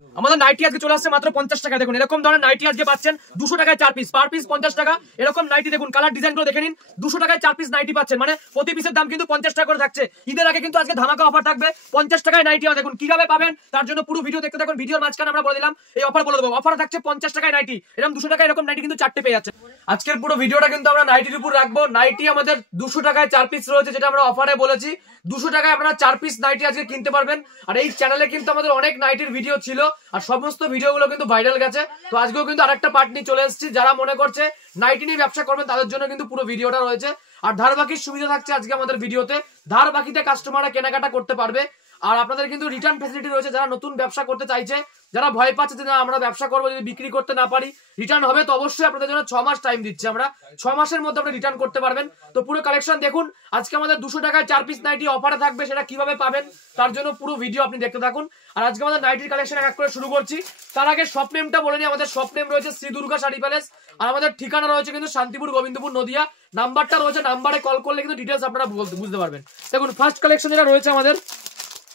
আমাদের নাইটি আজকে চলে আসছে মাত্র 50 টাকা। দেখুন এরকম ধরনের নাইটি আজকে পাচ্ছেন 200 টাকায় 4 পিস, পার পিস 50 টাকা। এরকম নাইটি দেখুন, কালার ডিজাইন গুলো দেখে নিন। 200 টাকায় 4 পিস নাইটি পাচ্ছেন, মানে প্রতি পিসের দাম কিন্তু 50 টাকা করে থাকছে। ঈদের আগে কিন্তু আজকে ধামাকা অফার থাকবে 50 টাকায় নাইটি। দেখুন কিভাবে পাবেন তার জন্য পুরো ভিডিও দেখতে থাকুন। ভিডিওর মাঝখানে আমরা বলে দিলাম এই অফার বলে দেবো। অফার থাকছে 50 টাকায় নাইটি, এরকম 200 টাকায় এরকম নাইটি কিন্তু 4টে পেয়ে যাচ্ছে। আজকের পুরো ভিডিওটা কিন্তু আমরা নাইটির উপর রাখবো। নাইটি আমাদের 200 টাকায় 4 পিস রয়েছে, যেটা আমরা অফারে বলেছি। 200 টাকায় আপনারা 4 পিস নাইটি আজকে কিনতে পারবেন। আর এই চ্যানেলে কিন্তু আমাদের অনেক নাইটির ভিডিও ছিল, আর সমস্ত ভিডিওগুলো কিন্তু ভাইরাল গেছে। তো আজকেও কিন্তু আরেকটা পার্ট নিয়ে চলে এসেছি। যারা মনে করছে নাইটি নিয়ে ব্যবসা করবেন তাদের জন্য কিন্তু পুরো ভিডিওটা রয়েছে। আর ধার বাকির সুবিধা থাকছে আজকে আমাদের ভিডিওতে। ধার বাকিতে কাস্টমাররা কেনাকাটা করতে পারবে। আর আপনাদের কিন্তু রিটার্ন ফ্যাসিলিটি রয়েছে। যারা নতুন ব্যবসা করতে চাইছে, যারা ভয় পাচ্ছে যে না আমরা ব্যবসা করবো, যদি বিক্রি করতে না পারি রিটার্ন হবে, তো অবশ্যই আপনাদের জন্য 6 মাস টাইম দিচ্ছি আমরা। 6 মাসের মধ্যে আপনি রিটার্ন করতে পারবেন। তো পুরো কালেকশন দেখুন। আজকে আমাদের 200 টাকায় 4 পিস নাইটি অফারে থাকবে, সেটা কিভাবে পাবেন তার জন্য পুরো ভিডিও আপনি দেখতে থাকুন। আর আজকে আমাদের নাইটির কালেকশন এক করে শুরু করছি। তার আগে শপ নেমটা বলে নিই। আমাদের শপ নেম রয়েছে শ্রী দুর্গা শাড়ি প্যালেস। আর আমাদের ঠিকানা রয়েছে কিন্তু শান্তিপুর, গোবিন্দপুর, নদিয়া। নাম্বারটা রয়েছে, নাম্বারে কল করলে কিন্তু ডিটেলস আপনারা বুঝতে পারবেন। দেখুন ফার্স্ট কালেকশন যেটা রয়েছে আমাদের,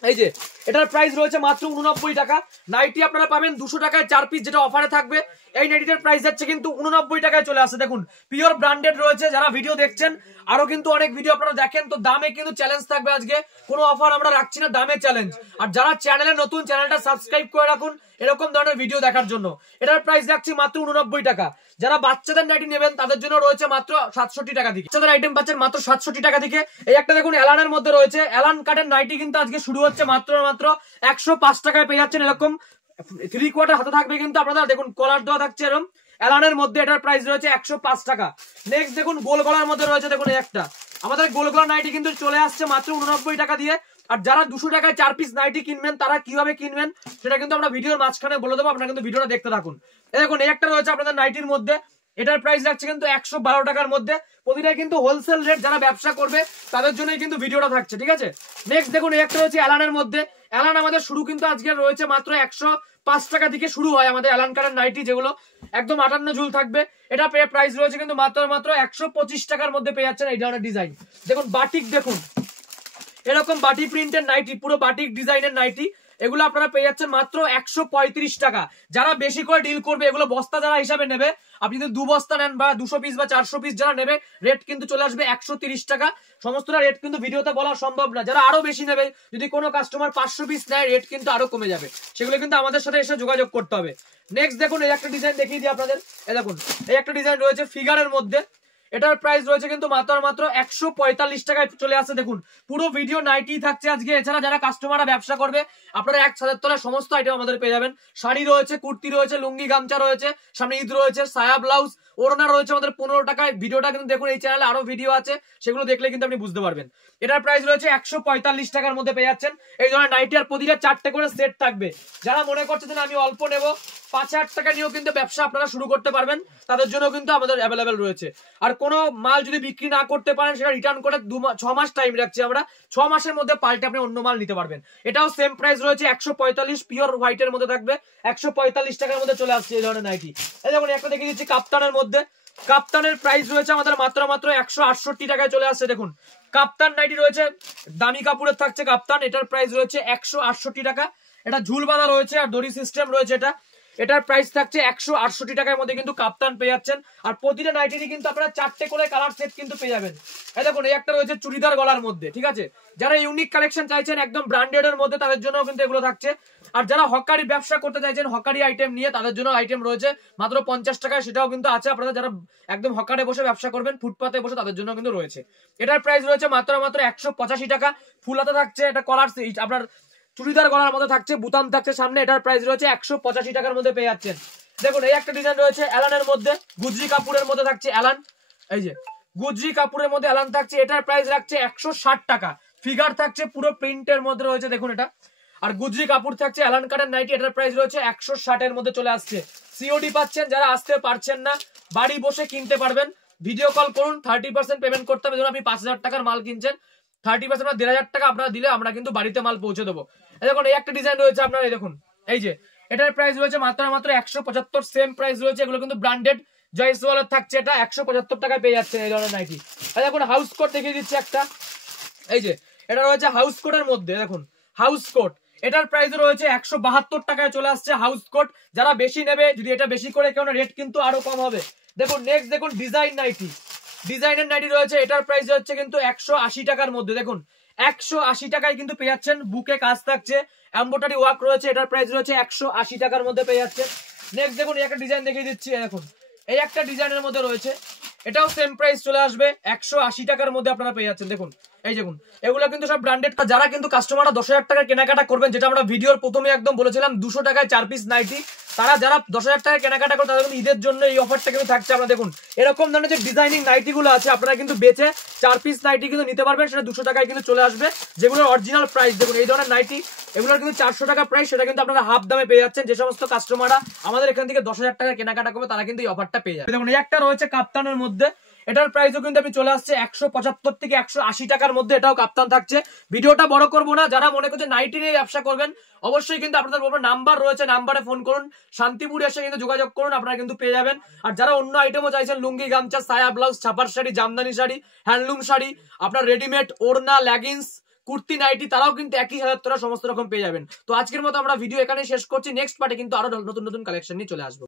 এই যে এটার প্রাইস রয়েছে মাত্র 89 টাকা। নাইটি আপনারা পাবেন 200 টাকায় 4 পিস, যেটা অফারে থাকবে। এই নাইটিটার প্রাইস যাচ্ছে কিন্তু 89 টাকায় চলে আসছে। দেখুন পিওর ব্র্যান্ডেড রয়েছে। যারা ভিডিও দেখছেন, আরো কিন্তু অনেক ভিডিও আপনারা দেখেন, তো দামে কিন্তু চ্যালেঞ্জ থাকবে আজকে। কোনো অফার আমরা রাখছি না, দামে চ্যালেঞ্জ। আর যারা চ্যানেলে নতুন, চ্যানেলটা সাবস্ক্রাইব করে রাখুন এরকম ধরনের ভিডিও দেখার জন্য। এটার প্রাইস রাখছি মাত্র 89 টাকা। যারা বাচ্চাদের নাইটি নেবেন তাদের জন্য রয়েছে মাত্র 67 টাকা থেকে। বাচ্চাদের আইটেম পাচ্ছেন মাত্র 67 টাকা থেকে। এই একটা দেখুন অ্যালানের মধ্যে রয়েছে। অ্যালান কাটের নাইটি কিন্তু আজকে শুরু হচ্ছে মাত্র 105 টাকায় পেয়ে যাচ্ছেন। এরকম 3/4 হাতে থাকবে কিন্তু আপনারা। দেখুন কলার দেওয়া থাকছে এরকম অ্যালানের মধ্যে। এটার প্রাইস রয়েছে 105 টাকা। নেক্সট দেখুন গোল গলার মধ্যে রয়েছে। দেখুন এই একটা আমাদের গোল গলার নাইটি কিন্তু চলে আসছে মাত্র 89 টাকা দিয়ে। আর যারা 200 টাকায় 4 পিস নাইটি কিনবেন তারা কিভাবে কিনবেন সেটা কিন্তু আমরা ভিডিওর মাঝখানে বলে দেবো। আপনারা কিন্তু ভিডিওটা দেখতে থাকুন। এই দেখুন এই একটা রয়েছে আপনাদের নাইটির মধ্যে। এটার প্রাইস রাখছে কিন্তু 112 টাকার মধ্যে। প্রতিটাই কিন্তু হোলসেল রেট। যারা ব্যবসা করবে তাদের জন্যই কিন্তু ভিডিওটা থাকছে, ঠিক আছে। নেক্সট দেখুন এই একটা রয়েছে অ্যালানের মধ্যে। অ্যালান আমাদের শুরু কিন্তু আজকে রয়েছে মাত্র 105 টাকা থেকে শুরু হয় আমাদের অ্যালান কারের নাইটি, যেগুলো একদম 58 ঝুল থাকবে। এটা প্রাইস রয়েছে কিন্তু মাত্র 125 টাকার মধ্যে পেয়ে যাচ্ছেন এই ধরনের ডিজাইন। দেখুন বাটিক, দেখুন এরকম বাটি প্রিন্টের নাইটি, পুরো বাটিক ডিজাইনের নাইটি, এগুলো আপনারা পেয়ে যাচ্ছেন মাত্র 135 টাকা। যারা বেশি করে ডিল করবে, এগুলো বস্তা যারা হিসাবে নেবে, আপনি যদি 2 বস্তা নেন বা 200 পিস বা 400 পিস যারা নেবে, রেট কিন্তু চলে আসবে 130 টাকা। সমস্তটা রেট কিন্তু ভিডিওতে বলা সম্ভব না। যারা আরো বেশি নেবে, যদি কোনো কাস্টমার 500 পিস নেয়, রেট কিন্তু আরো কমে যাবে। সেগুলো কিন্তু আমাদের সাথে এসে যোগাযোগ করতে হবে। নেক্সট দেখুন এই একটা ডিজাইন দেখিয়ে দিই আপনাদের। এই দেখুন এই একটা ডিজাইন রয়েছে ফিগারের মধ্যে। এটার প্রাইস রয়েছে কিন্তু মাত্র 145 টাকায় চলে আসছে। দেখুন পুরো ভিডিও নাইটি থাকছে আজকে। এছাড়া যারা কাস্টমাররা ব্যবসা করবে, আপনারা এক ছাদের তলায় সমস্ত আইটেম আমাদের পেয়ে যাবেন। শাড়ি রয়েছে, কুর্তি রয়েছে, লুঙ্গি গামছা রয়েছে, সামনে ঈদ রয়েছে, সায়া ব্লাউজ, ওড়না রয়েছে আমাদের 15 টাকায়। ভিডিওটা কিন্তু দেখুন, এই চ্যানেলে আরো ভিডিও আছে, সেগুলো দেখলে কিন্তু আপনি বুঝতে পারবেন। এটার প্রাইস রয়েছে 145 টাকার মধ্যে পেয়ে যাচ্ছেন এই ধরনের নাইটি। আর প্রতিটা 4টে করে সেট থাকবে। যারা মনে করছে যে আমি অল্প নেবো, 5,000 টাকা নিয়েও কিন্তু ব্যবসা আপনারা শুরু করতে পারবেন, তাদের জন্য কিন্তু আমাদের অ্যাভেলেবেল রয়েছে। আর কোনো মাল যদি বিক্রি না করতে পারেন, সেটা রিটার্ন করে 6 মাস টাইম রাখছি আমরা। 6 মাসের মধ্যে পাল্টে আপনি অন্য মাল নিতে পারবেন। এটাও সেম প্রাইস রয়েছে 145, পিওর হোয়াইটের মধ্যে থাকবে 145 টাকার মধ্যে চলে আসছে এই ধরনের নাইটি। এই দেখুন একটা দেখিয়ে দিচ্ছি কাপ্তানের মধ্যে। কাপ্তানের প্রাইস রয়েছে আমাদের মাত্র 168 টাকায় চলে আসছে। দেখুন কাপ্তান নাইটি রয়েছে, দামি কাপড়ের থাকছে কাপ্তান। এটার প্রাইস রয়েছে 168 টাকা। এটা ঝুল বাঁধা রয়েছে আর দড়ি সিস্টেম রয়েছে। এটার প্রাইস থাকছে 168 টাকার মধ্যে কিন্তু কাপ্তান পেয়ে যাচ্ছেন। আর প্রতিটা নাইটিরই কিন্তু আপনারা 4টে করে কালার সেট কিন্তু পেয়ে যাবেন। এই দেখুন এই একটা রয়েছে চুড়িদার গলার মধ্যে, ঠিক আছে। যারা ইউনিক কালেকশন চাইছেন একদম ব্র্যান্ডেড এর মধ্যে, তাদের জন্য কিন্তু এগুলো থাকছে। আর যারা হকারি ব্যবসা করতে চাইছেন, হকারি আইটেম নিয়ে, তাদের জন্য আইটেম রয়েছে মাত্র 50 টাকায়, সেটাও কিন্তু আছে। আপনারা যারা একদম হকারে বসে ব্যবসা করবেন, ফুটপাতে বসে, তাদের জন্য কিন্তু রয়েছে। এটার প্রাইস রয়েছে মাত্র 185 টাকা। ফুল হাতে থাকছে, এটা কলার আপনার চুড়িদার গলার মধ্যে থাকছে, বুতাম থাকছে সামনে। এটার প্রাইস রয়েছে 185 টাকার মধ্যে পেয়ে যাচ্ছেন। দেখুন এই একটা ডিজাইন রয়েছে অ্যালানের মধ্যে, গুজরি কাপড়ের মধ্যে থাকছে অ্যালান। এই যে গুজরি কাপড়ের মধ্যে অ্যালান থাকছে। এটার প্রাইস রাখছে 160 টাকা। ফিগার থাকছে পুরো প্রিন্টের মধ্যে রয়েছে, দেখুন এটা। আর গুজরি কাপড় থাকছে অ্যালান কাটের নাইটি। এটার প্রাইস রয়েছে 160 এর মধ্যে চলে আসছে। সিওডি পাচ্ছেন। যারা আসতে পারছেন না, বাড়ি বসে কিনতে পারবেন। ভিডিও কল করুন, 30% পেমেন্ট করতে হবে। ধরুন আপনি 5,000 টাকার মাল কিনছেন, 30% 1,500 টাকা আপনারা দিলে আমরা কিন্তু বাড়িতে মাল পৌঁছে দেবো। দেখুন এই একটা ডিজাইন রয়েছে আপনার, এই দেখুন এই যে এটার প্রাইস রয়েছে মাত্র 175, সেম প্রাইস রয়েছে। এগুলো কিন্তু ব্র্যান্ডেড জয়সওয়ালের থাকছে। এটা 175 টাকায় পেয়ে যাচ্ছে এই ধরনের নাইটি। দেখুন হাউস কোট দেখিয়ে দিচ্ছে একটা। এই যে এটা রয়েছে হাউস কোটের মধ্যে। দেখুন হাউস কোট, এটার প্রাইস রয়েছে 172 টাকায় চলে আসছে হাউস কোট। যারা বেশি নেবে, যদি এটা বেশি করে কেউ রেট কিন্তু আরো কম হবে। দেখুন নেক্সট দেখুন ডিজাইন নাইটি, ডিজাইনের নাইটি রয়েছে, এটার প্রাইস হচ্ছে কিন্তু 180 টাকার মধ্যে। দেখুন 180 টাকায় কিন্তু পেয়ে যাচ্ছেন, বুকে কাজ থাকছে, এমব্রয়ডারি ওয়ার্ক রয়েছে, এটার প্রাইস রয়েছে 180 টাকার মধ্যে পেয়ে যাচ্ছেন। নেক্সট দেখুন এই একটা ডিজাইন দেখিয়ে দিচ্ছি, দেখুন এই একটা ডিজাইনের মধ্যে রয়েছে, এটাও সেম প্রাইস চলে আসবে 180 টাকার মধ্যে আপনারা পেয়ে যাচ্ছেন। দেখুন এই দেখুন এগুলো কিন্তু সব ব্র্যান্ডেড। যারা কিন্তু কাস্টমাররা 10,000 টাকার কেনাকাটা করবেন, যেটা আমরা ভিডিওর প্রথমে একদম বলেছিলাম 200 টাকায় 4 পিস নাইটি, তারা যারা 10,000 টাকায় কেনাকাটা করে তাদের কিন্তু ঈদের জন্য এই অফারটা কিন্তু থাকছে। আমরা দেখুন এরকম ধরনের যে ডিজাইনিং নাইটি গুলো আছে, আপনারা কিন্তু বেচে 4 পিস নাইটি কিন্তু নিতে পারবেন, সেটা 200 টাকায় কিন্তু চলে আসবে। যেগুলোর অরিজিনাল প্রাইস দেখুন এই ধরনের নাইটি, এগুলোর কিন্তু 400 টাকা প্রাইস, সেটা কিন্তু আপনারা হাফ দামে পেয়ে যাচ্ছেন। যে সমস্ত কাস্টমাররা আমাদের এখান থেকে 10,000 টাকা কেনাকাটা করবে, তারা কিন্তু এই অফারটা পেয়ে যাবে। দেখুন এই একটা রয়েছে কাপ্তানের মধ্যে, এটার প্রাইসও কিন্তু আপনি চলে আসছে 175 থেকে 180 টাকার মধ্যে, এটাও কাপ্তান থাকছে। ভিডিওটা বড় করবো না, যারা মনে করছে নাইটি নিয়ে ব্যবসা করবেন, অবশ্যই কিন্তু আপনাদের নাম্বার রয়েছে, নাম্বারে ফোন করুন, শান্তিপুর এসে কিন্তু যোগাযোগ করুন, আপনারা কিন্তু পেয়ে যাবেন। আর যারা অন্য আইটেমও চাইছেন, লুঙ্গি, গামছা, সায়া, ব্লাউজ, ছাপার শাড়ি, জামদানি শাড়ি, হ্যান্ডলুম শাড়ি, আপনার রেডিমেড ওড়না, লেগিংস, কুর্তি, নাইটি, তারাও কিন্তু একই হাজার টাকা সমস্ত রকম পেয়ে যাবেন। তো আজকের মতো আমরা ভিডিও এখানে শেষ করছি। নেক্সট পার্টে কিন্তু আরো নতুন নতুন কালেকশন নিয়ে চলে আসবো।